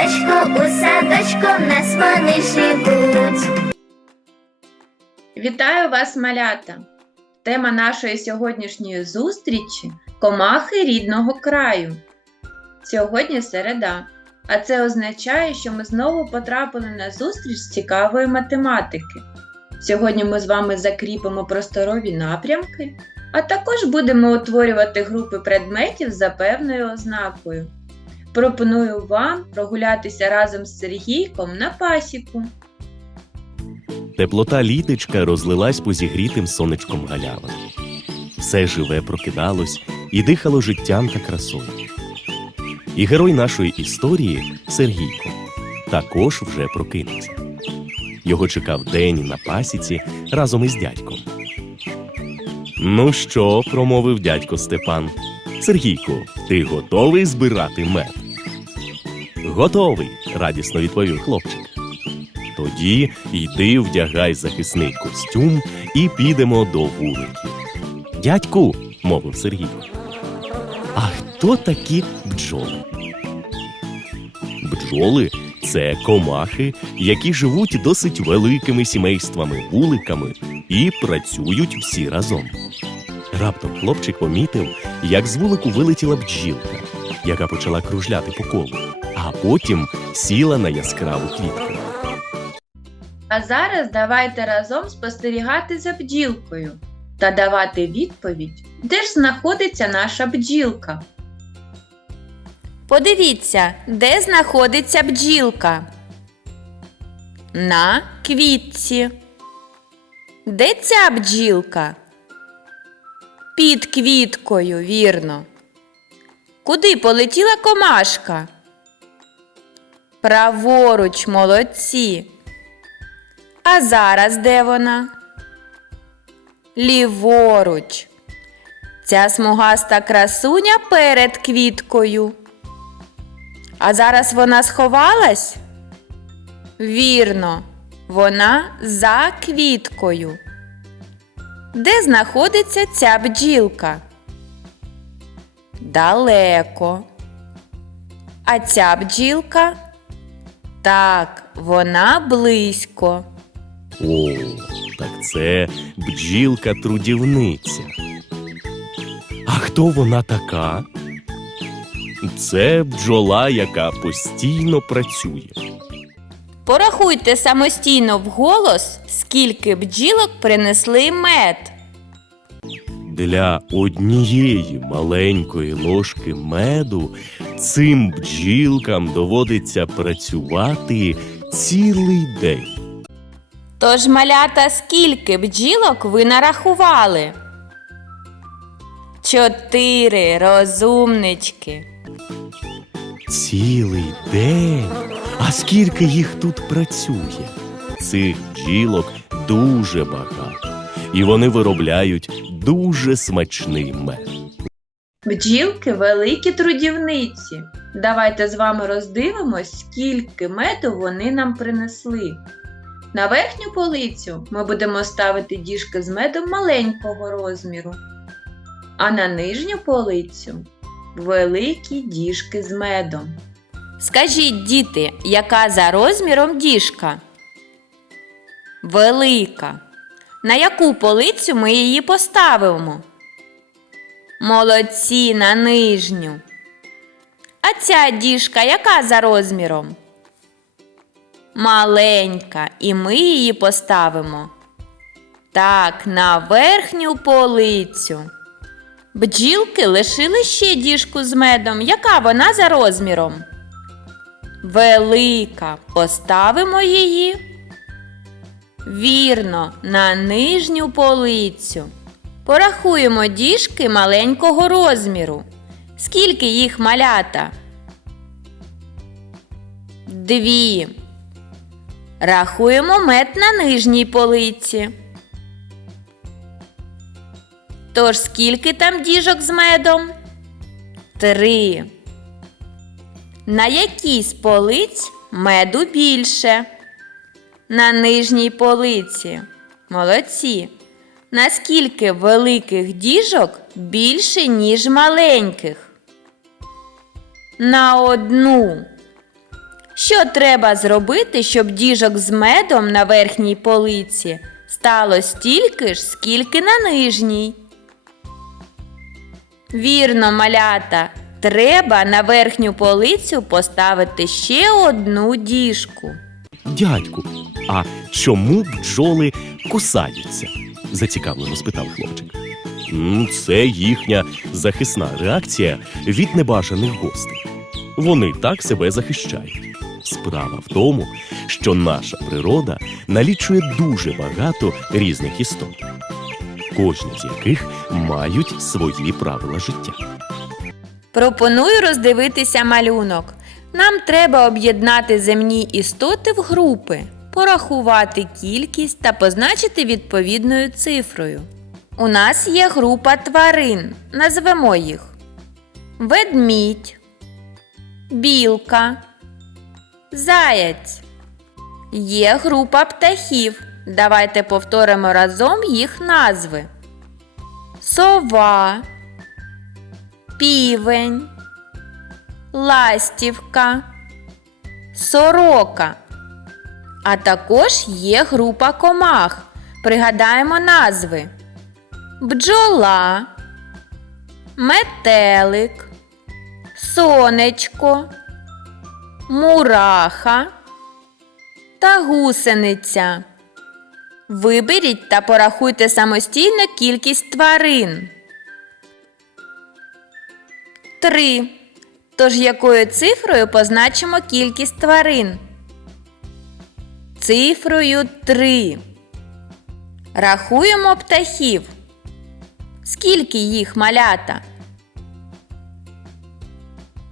садочку, у садочку нас вони живуть. Вітаю вас, малята! Тема нашої сьогоднішньої зустрічі комахи рідного краю. Сьогодні середа, а це означає, що ми знову потрапили на зустріч з цікавої математики. Сьогодні ми з вами закріпимо просторові напрямки, а також будемо утворювати групи предметів за певною ознакою. Пропоную вам прогулятися разом з Сергійком на пасіку. Теплота літочка розлилась по зігрітим сонечком галявам. Все живе прокидалось і дихало життям та красою. І герой нашої історії Сергійко також вже прокинувся. Його чекав день на пасіці разом із дядьком. Ну що, промовив дядько Степан. Сергійко, ти готовий збирати мед? Готовий, радісно відповів хлопчик. Тоді йди вдягай захисний костюм і підемо до вуликів. Дядьку, мовив Сергій. А хто такі бджоли? Бджоли це комахи, які живуть досить великими сімействами вуликами і працюють всі разом. Раптом хлопчик помітив, як з вулику вилетіла бджілка, яка почала кружляти по колу, а потім сіла на яскраву квітку. А зараз давайте разом спостерігати за бджілкою та давати відповідь, де ж знаходиться наша бджілка. Подивіться, де знаходиться бджілка. На квітці. Де ця бджілка? Під квіткою, вірно. Куди полетіла комашка? Праворуч, молодці. А зараз де вона? Ліворуч. Ця смугаста красуня перед квіткою. А зараз вона сховалась? Вірно, вона за квіткою. Де знаходиться ця бджілка? Далеко. А ця бджілка? Так, вона близько. О, так це бджілка трудівниця. А хто вона така? Це бджола, яка постійно працює. Порахуйте самостійно вголос, скільки бджілок принесли мед. Для однієї маленької ложки меду цим бджілкам доводиться працювати цілий день. Тож, малята, скільки бджілок ви нарахували? Чотири розумнички. Цілий день. А скільки їх тут працює? Цих бджілок дуже багато, і вони виробляють дуже смачний мед. Бджілки великі трудівниці. Давайте з вами роздивимось, скільки меду вони нам принесли. На верхню полицю ми будемо ставити діжки з медом маленького розміру, а на нижню полицю великі діжки з медом. Скажіть, діти, яка за розміром діжка? Велика. На яку полицю ми її поставимо? Молодці на нижню. А ця діжка яка за розміром? Маленька, і ми її поставимо. Так, на верхню полицю. Бджілки лишили ще діжку з медом. Яка вона за розміром? Велика. Поставимо її. Вірно, на нижню полицю. Порахуємо діжки маленького розміру. Скільки їх малята? Дві. Рахуємо мед на нижній полиці. Тож скільки там діжок з медом? Три. На якій з полиць меду більше? На нижній полиці. Молодці. Наскільки великих діжок більше, ніж маленьких? На одну. Що треба зробити, щоб діжок з медом на верхній полиці стало стільки ж, скільки на нижній? Вірно, малята, треба на верхню полицю поставити ще одну діжку. Дядьку, а чому бджоли кусаються? Зацікавлено спитав хлопчик. Це їхня захисна реакція від небажаних гостей. Вони так себе захищають. Справа в тому, що наша природа налічує дуже багато різних істот, кожні з яких мають свої правила життя. Пропоную роздивитися малюнок. Нам треба об'єднати земні істоти в групи, порахувати кількість та позначити відповідною цифрою. У нас є група тварин. Назвемо їх ведмідь, білка, заяць. Є група птахів. Давайте повторимо разом їх назви: сова, півень, ластівка, сорока. А також є група комах. Пригадаємо назви: бджола, метелик, сонечко, мураха та гусениця. Виберіть та порахуйте самостійно кількість тварин. Три. Тож якою цифрою позначимо кількість тварин? Цифрою 3. Рахуємо птахів. Скільки їх малята?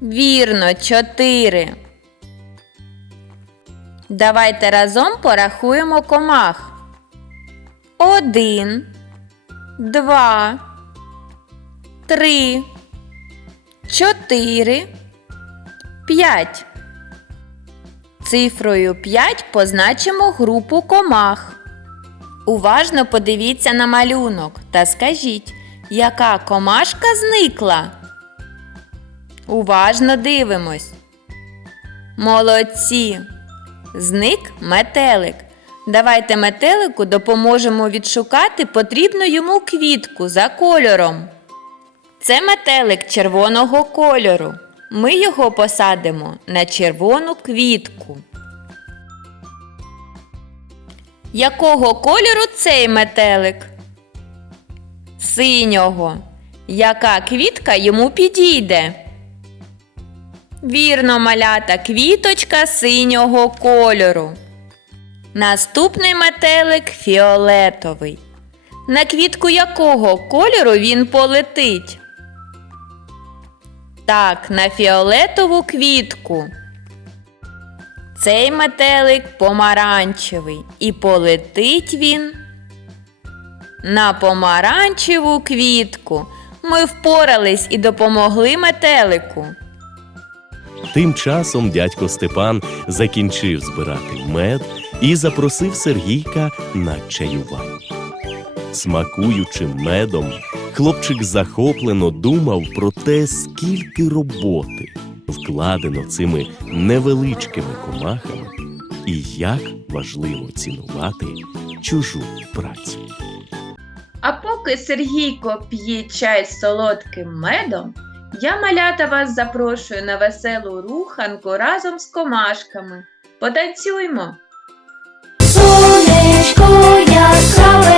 Вірно, 4. Давайте разом порахуємо комах. Один, два, три, чотири, п'ять. Цифрою 5 позначимо групу комах. Уважно подивіться на малюнок та скажіть, яка комашка зникла. Уважно дивимось. Молодці. Зник метелик. Давайте метелику допоможемо відшукати потрібну йому квітку за кольором. Це метелик червоного кольору. Ми його посадимо на червону квітку. Якого кольору цей метелик? Синього. Яка квітка йому підійде? Вірно, малята, квіточка синього кольору. Наступний метелик фіолетовий. На квітку якого кольору він полетить? Так, на фіолетову квітку. Цей метелик помаранчевий і полетить він на помаранчеву квітку. Ми впорались і допомогли метелику. Тим часом дядько Степан закінчив збирати мед і запросив Сергійка на чаювання. Смакуючи медом, хлопчик захоплено думав про те, скільки роботи вкладено цими невеличкими комахами, і як важливо цінувати чужу працю. А поки Сергійко п'є чай з солодким медом, я малята вас запрошую на веселу руханку разом з комашками. Потанцюймо! Сонечко яскраве,